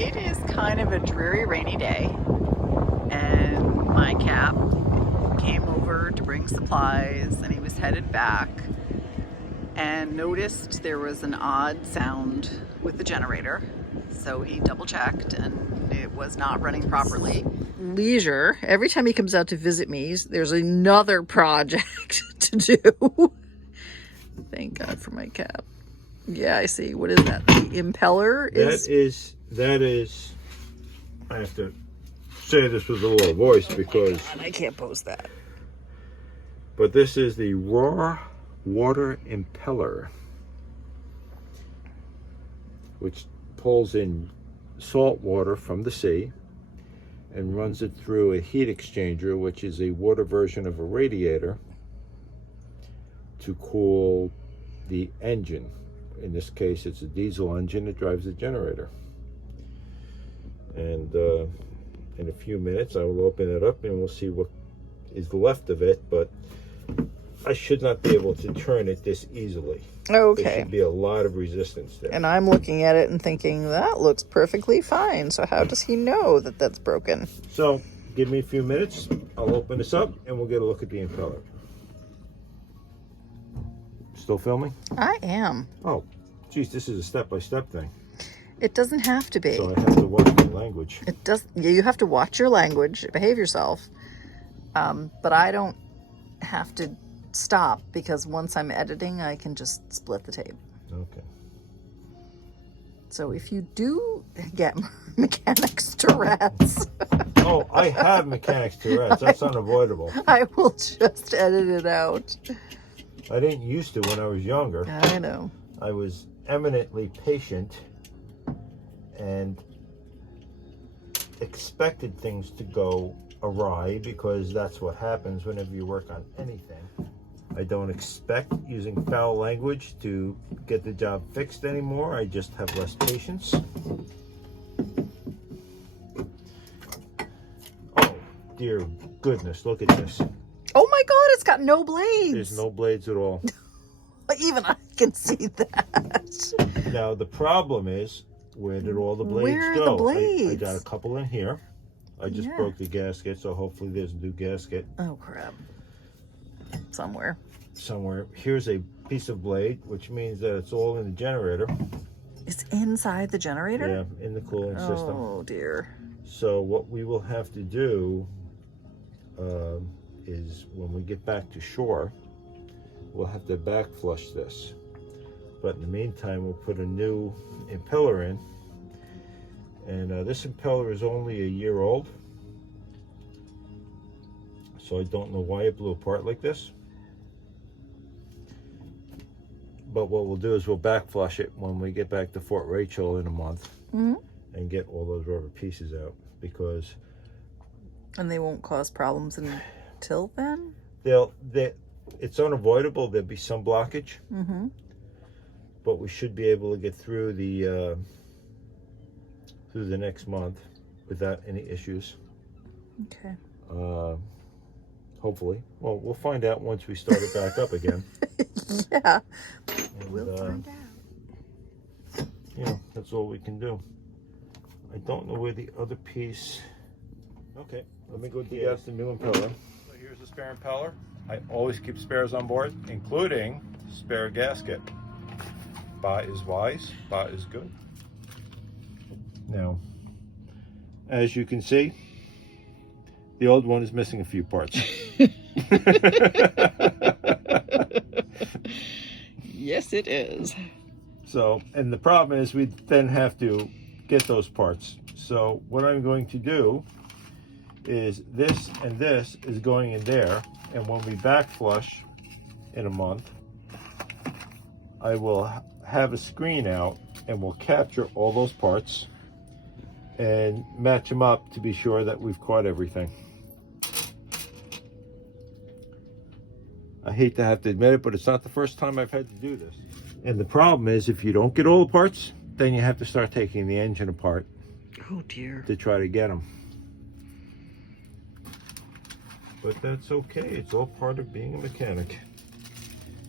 It is kind of a dreary rainy day, and my cap came over to bring supplies, and he was headed back and noticed there was an odd sound with the generator. So he double checked and it was not running properly. Leisure. Every time he comes out to visit me, there's another project to do. Thank God for my cap. Yeah, I see. What is that? The impeller is... That is, I have to say this with a low voice because... Oh, I can't post that. But this is the raw water impeller, which pulls in salt water from the sea and runs it through a heat exchanger, which is a water version of a radiator, to cool the engine. In this case, it's a diesel engine that drives the generator. And in a few minutes, I will open it up and we'll see what is left of it. But I should not be able to turn it this easily. Okay. There should be a lot of resistance there. And I'm looking at it and thinking, that looks perfectly fine. So how does he know that that's broken? So give me a few minutes. I'll open this up and we'll get a look at the impeller. Still filming? I am. Oh, geez, this is a step-by-step thing. It doesn't have to be. So I have to watch my language. It does. You have to watch your language, behave yourself. But I don't have to stop because once I'm editing, I can just split the tape. Okay. So if you do get mechanics Tourette's, oh, I have mechanics Tourette's. That's unavoidable. I will just edit it out. I didn't used to when I was younger. I know. I was eminently patient and expected things to go awry because that's what happens whenever you work on anything. I don't expect using foul language to get the job fixed anymore. I just have less patience. Oh, dear goodness, look at this. Oh my God, it's got no blades. There's no blades at all. Even I can see that. Now, the problem is, where did all the blades Where are go? the blades? I got a couple in here. I just Yeah. broke the gasket, so hopefully there's a new gasket. Oh crap. Somewhere. Here's a piece of blade, which means that it's all in the generator. It's inside the generator? Yeah, in the cooling system. Oh dear. So what we will have to do is when we get back to shore, we'll have to back flush this. But in the meantime, we'll put a new impeller in. And this impeller is only a year old. So I don't know why it blew apart like this. But what we'll do is we'll back flush it when we get back to Fort Rachel in a month. Mm-hmm. And get all those rubber pieces out, because... And they won't cause problems until then? It's unavoidable. There'll be some blockage. Mm-hmm. But we should be able to get through the next month without any issues. Okay. Hopefully. Well, we'll find out once we start it back up again. Yeah. And, We'll find out. You know, that's all we can do. I don't know where the other piece... Okay, let me go dig out the new impeller. So here's the spare impeller. I always keep spares on board, including spare gasket. Buy is wise, buy is good. Now, as you can see, the old one is missing a few parts. Yes, it is. So, and the problem is we then have to get those parts. So what I'm going to do is this and this is going in there, and when we back flush in a month, I will have a screen out and we'll capture all those parts and match them up to be sure that we've caught everything. I hate to have to admit it, but it's not the first time I've had to do this. And the problem is, if you don't get all the parts, then you have to start taking the engine apart. Oh dear. To try to get them. But that's okay. It's all part of being a mechanic.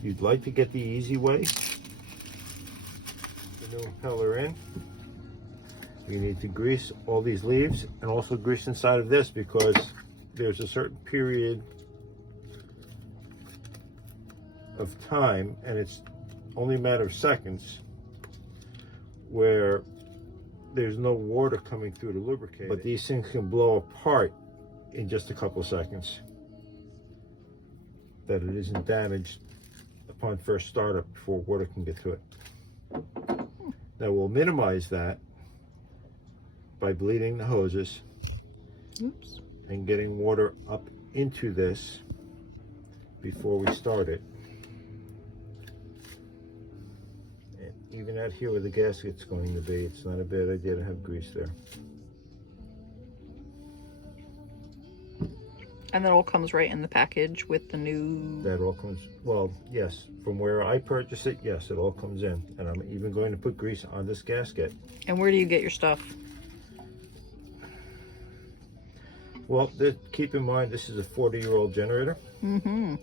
You'd like to get the easy way. The new impeller in. You need to grease all these leaves and also grease inside of this, because there's a certain period of time, and it's only a matter of seconds, where there's no water coming through to lubricate but these things can blow apart in just a couple of seconds, that it isn't damaged upon first startup before water can get to it. Now we'll minimize that by bleeding the hoses. Oops. And getting water up into this before we start it. And even out here where the gasket's going to be, it's not a bad idea to have grease there. And that all comes right in the package with the new... That all comes, well, yes. From where I purchased it, yes, it all comes in. And I'm even going to put grease on this gasket. And where do you get your stuff? Well, keep in mind, this is a 40-year-old generator. Mm-hmm.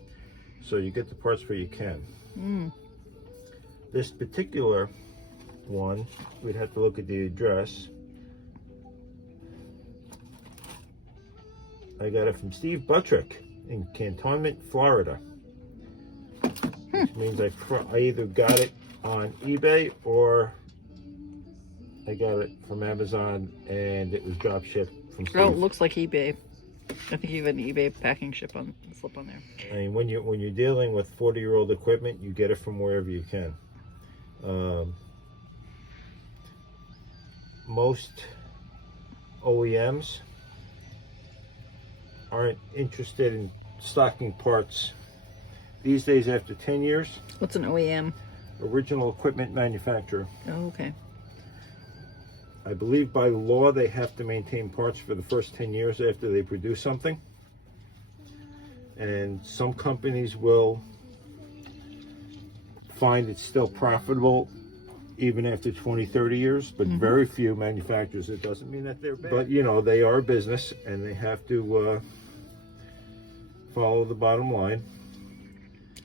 So you get the parts where you can. Mm. This particular one, we'd have to look at the address. I got it from Steve Buttrick in Cantonment, Florida. Which means I either got it on eBay or I got it from Amazon and it was drop shipped from Steve. Oh, it looks like eBay. I think you have an eBay packing slip on there. I mean, when you're dealing with 40-year-old equipment, you get it from wherever you can. Most OEMs aren't interested in stocking parts these days after 10 years. What's an OEM? Original equipment manufacturer. Oh, okay. I believe by law they have to maintain parts for the first 10 years after they produce something. And some companies will find it's still profitable even after 20, 30 years, but very few manufacturers. It doesn't mean that they're bad. But, you know, they are a business and they have to follow the bottom line.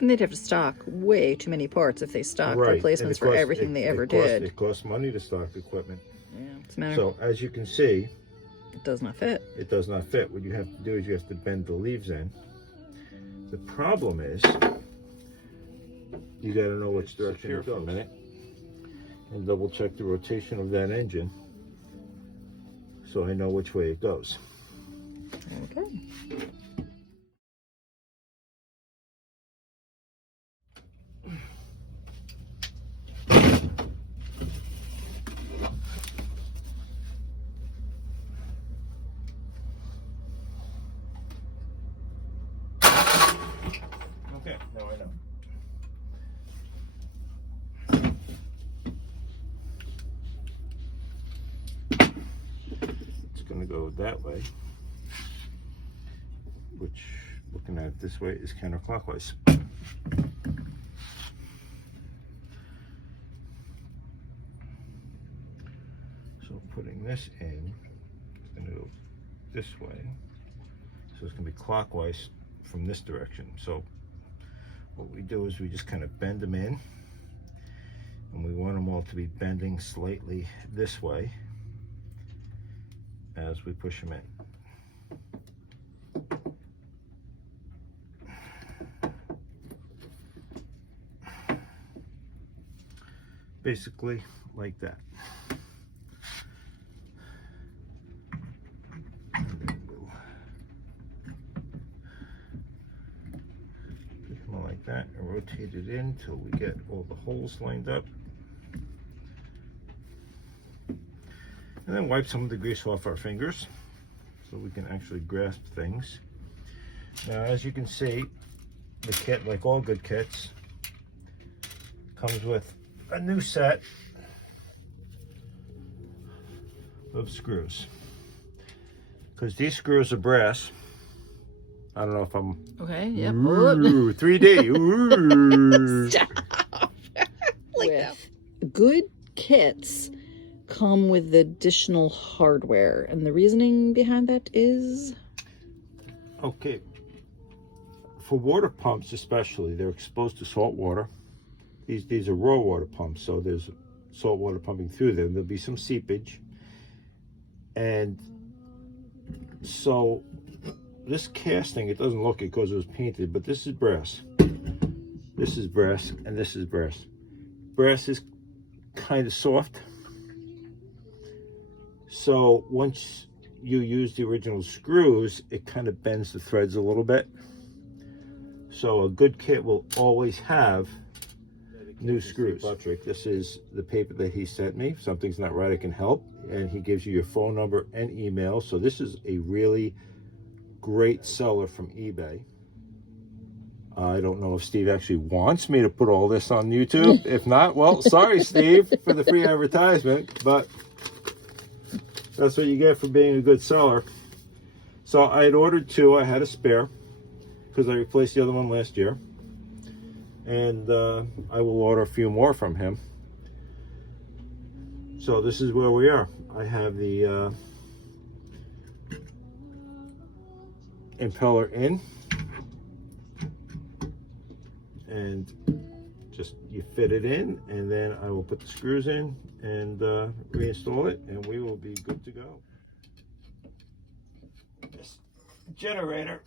And they'd have to stock way too many parts if they stocked replacements for everything they ever did. It costs money to stock equipment. Yeah, it's a matter. So, as you can see, it does not fit. It does not fit. What you have to do is you have to bend the leaves in. The problem is, you got to know which direction it goes. For a minute, and double check the rotation of that engine, so I know which way it goes. Okay. Okay, now I know. It's going to go that way, which, looking at it this way, is counterclockwise. So putting this in, it's going to go this way. So it's going to be clockwise from this direction. So what we do is we just kind of bend them in, and we want them all to be bending slightly this way as we push them in. Basically like that. And then we'll put them like that and rotate it in till we get all the holes lined up. And then wipe some of the grease off our fingers so we can actually grasp things. Now, as you can see, the kit, like all good kits, comes with a new set of screws. Because these screws are brass. I don't know if I'm... Okay, yep. Ooh, 3D. Ooh. Stop. Like that. Good kits come with additional hardware, and the reasoning behind that is? Okay, for water pumps especially, they're exposed to salt water. These are raw water pumps, so there's salt water pumping through them. There'll be some seepage, And so this casting, it doesn't look it because it was painted, but this is brass. This is brass, and this is brass. Brass is kind of soft. So once you use the original screws, it kind of bends the threads a little bit. So a good kit will always have new screws. This is the paper that he sent me. If something's not right, I can help. And he gives you your phone number and email. So this is a really great seller from eBay. I don't know if Steve actually wants me to put all this on YouTube. If not, well, sorry, Steve, for the free advertisement, but that's what you get for being a good seller. So I had ordered 2. I had a spare because I replaced the other one last year. And I will order a few more from him. So this is where we are. I have the impeller in. And just you fit it in, and then I will put the screws in and reinstall it, and we will be good to go. This generator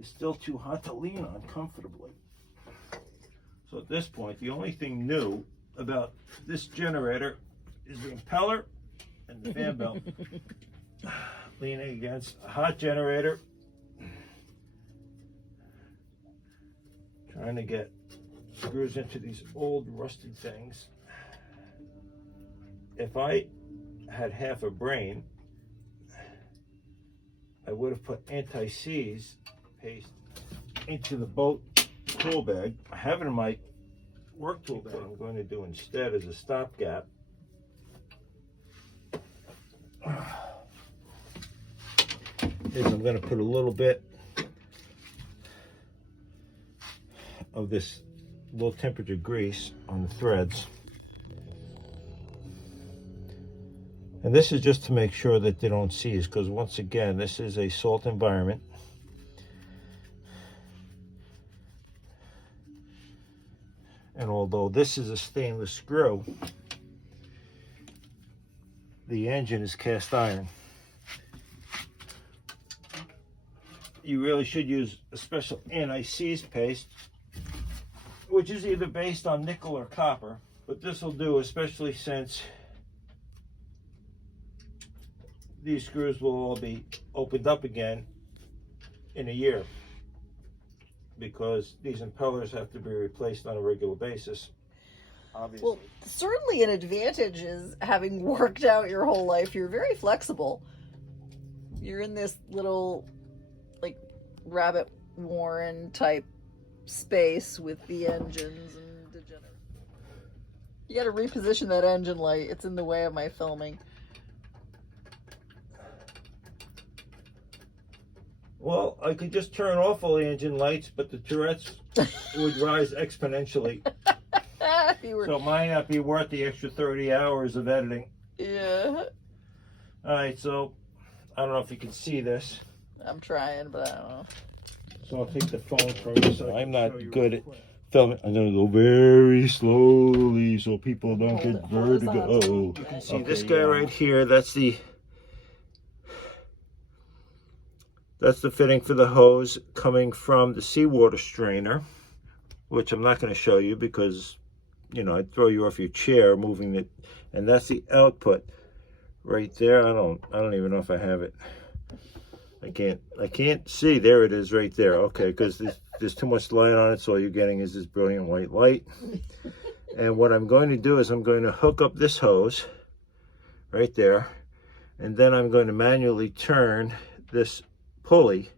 is still too hot to lean on comfortably. So at this point, the only thing new about this generator is the impeller and the fan belt. Leaning against a hot generator. Trying to get screws into these old rusted things. If I had half a brain, I would have put anti-seize paste into the boat tool bag. I have it in my work tool bag. What I'm going to do instead is a stopgap. Is I'm going to put a little bit of this low temperature grease on the threads. And this is just to make sure that they don't seize, because once again, this is a salt environment. And although this is a stainless screw, the engine is cast iron. You really should use a special anti-seize paste, which is either based on nickel or copper, but this will do, especially since these screws will all be opened up again in a year, because these impellers have to be replaced on a regular basis, obviously. Well, certainly an advantage is having worked out your whole life. You're very flexible. You're in this little, like, rabbit warren type space with the engines and the generator. You got to reposition that engine light. It's in the way of my filming. Well, I could just turn off all the engine lights, but the Tourette's would rise exponentially. So it might not be worth the extra 30 hours of editing. Yeah. All right, so I don't know if you can see this. I'm trying, but I don't know. So I'll take the phone from you. So I'm not good at filming. I'm going to go very slowly so people don't get vertigo. You can see this guy right here. That's the fitting for the hose coming from the seawater strainer, which I'm not going to show you because, you know, I'd throw you off your chair moving it. And that's the output right there. I don't even know if I have it. I can't see. There it is right there. Okay, because there's too much light on it, so all you're getting is this brilliant white light. And what I'm going to do is I'm going to hook up this hose right there, and then I'm going to manually turn this pulley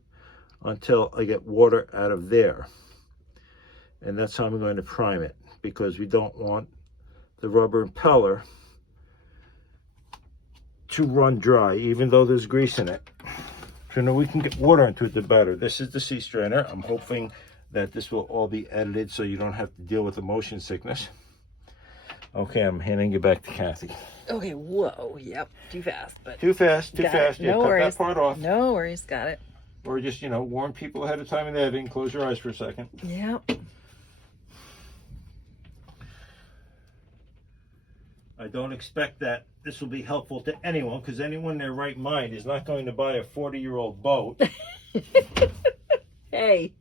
until I get water out of there. And that's how I'm going to prime it, because we don't want the rubber impeller to run dry, even though there's grease in it. So now we can get water into it, the better. This is the sea strainer. I'm hoping that this will all be edited so you don't have to deal with the motion sickness. Okay, I'm handing it back to Kathy. Okay, whoa, yep, too fast. But too fast. Yeah, no cut worries. that part off. No worries, got it. Or just, you know, warn people ahead of time in editing. Close your eyes for a second. Yep. I don't expect that this will be helpful to anyone, because anyone in their right mind is not going to buy a 40-year-old boat. Hey,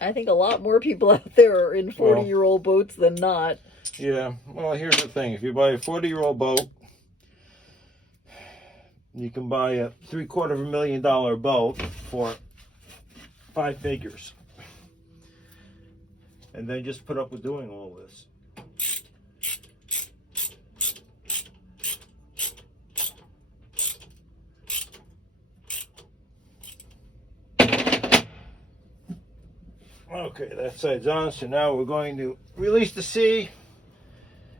I think a lot more people out there are in 40-year-old boats than not. Yeah, well, here's the thing. If you buy a 40-year-old boat, you can buy a $750,000 boat for 5 figures. And then just put up with doing all this. Okay, that side's on, so now we're going to release the sea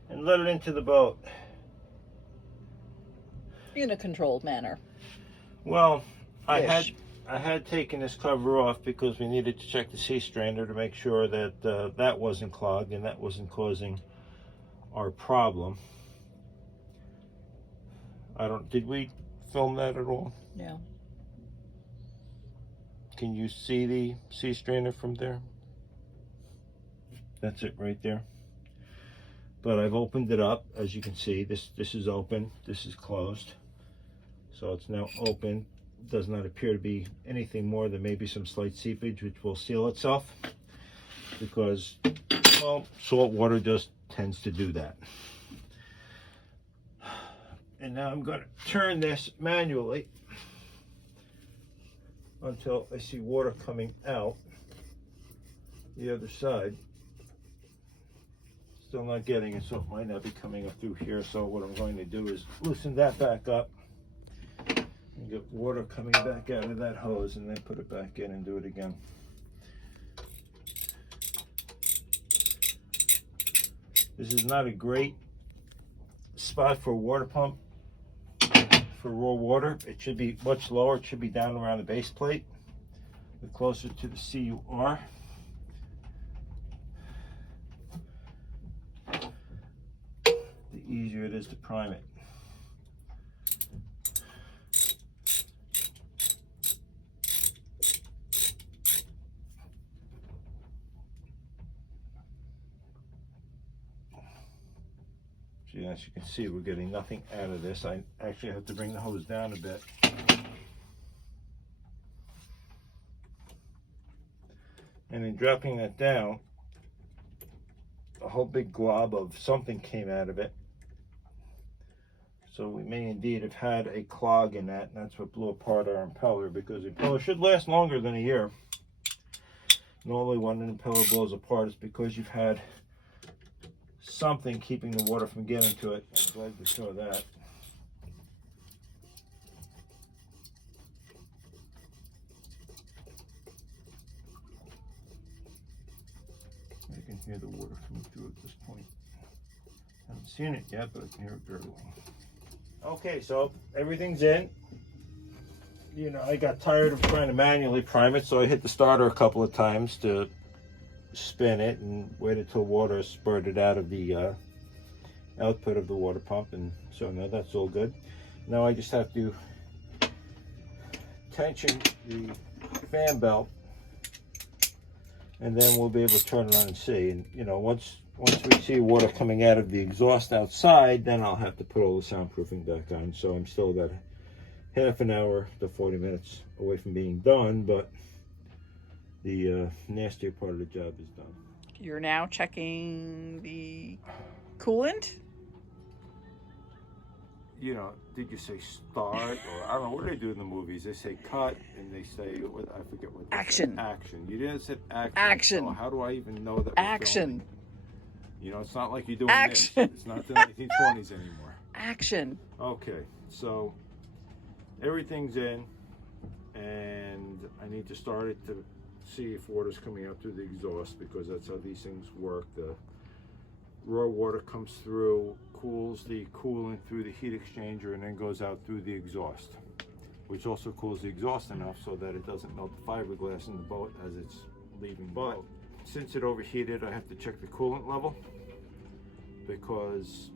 and let it into the boat. In a controlled manner. Well, I had taken this cover off because we needed to check the sea strainer to make sure that that wasn't clogged and that wasn't causing our problem. Did we film that at all? Yeah. Can you see the sea strainer from there? That's it right there. But I've opened it up, as you can see. This is open, this is closed. So it's now open. Does not appear to be anything more than maybe some slight seepage, which will seal itself, because, well, salt water just tends to do that. And now I'm going to turn this manually until I see water coming out the other side. Still not getting it, so it might not be coming up through here. So what I'm going to do is loosen that back up and get water coming back out of that hose, and then put it back in and do it again. This is not a great spot for a water pump for raw water. It should be much lower. It should be down around the base plate. The closer to the sea you are, the easier it is to prime it. See, as you can see, we're getting nothing out of this. I actually have to bring the hose down a bit. And in dropping that down, a whole big glob of something came out of it. So we may indeed have had a clog in that, and that's what blew apart our impeller, because the impeller should last longer than a year. Normally when an impeller blows apart, it's because you've had something keeping the water from getting to it. I'm glad we saw that. I can hear the water coming through at this point. I haven't seen it yet, but I can hear it very well. Okay, so everything's in. You know, I got tired of trying to manually prime it, so I hit the starter a couple of times to spin it and waited till water spurted out of the output of the water pump, and so now that's all good. Now I just have to tension the fan belt, and then we'll be able to turn it on and see. And you know, once we see water coming out of the exhaust outside, then I'll have to put all the soundproofing back on. So I'm still about half an hour to 40 minutes away from being done, but the nastier part of the job is done. You're now checking the coolant? You know, did you say start, or I don't know what they do in the movies? They say cut, and they say, what, I forget what they action. Say. Action. You didn't say action. Action. So how do I even know that? Action. You know, it's not like you're doing action. This. It's not the 1920s anymore. Action. Okay, so everything's in, and I need to start it to see if water's coming out through the exhaust, because that's how these things work. The raw water comes through, cools the coolant through the heat exchanger, and then goes out through the exhaust, which also cools the exhaust enough so that it doesn't melt the fiberglass in the boat as it's leaving the boat. Since it overheated, I have to check the coolant level, because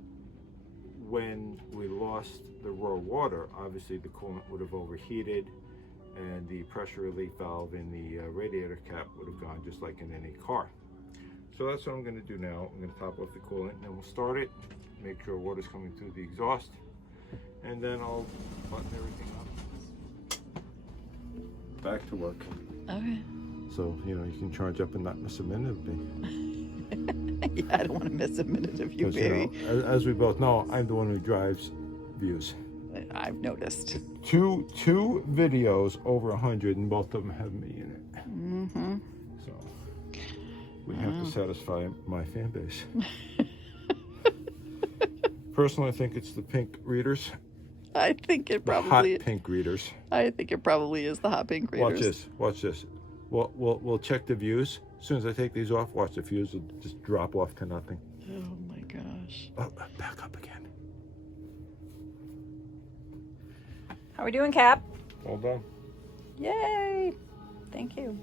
when we lost the raw water, obviously the coolant would have overheated, and the pressure relief valve in the radiator cap would have gone, just like in any car. So that's what I'm going to do now. I'm going to top off the coolant, and then we'll start it, make sure water's coming through the exhaust, and then I'll button everything up. Back to work. Okay. So, you know, you can charge up and not miss a minute of me. Yeah, I don't want to miss a minute of you, 'Cause, baby. you know, as we both know, I'm the one who drives views. I've noticed. Two videos over 100, and both of them have me in it. Mm-hmm. So we have to satisfy my fan base. Personally, I think it's the pink readers. I think it The probably. hot pink readers. I think it probably is the hot pink readers. Watch this. Watch this. We'll check the views. As soon as I take these off, watch the views will just drop off to nothing. Oh my gosh. Oh, back up again. How are we doing, Cap? All done. Yay! Thank you.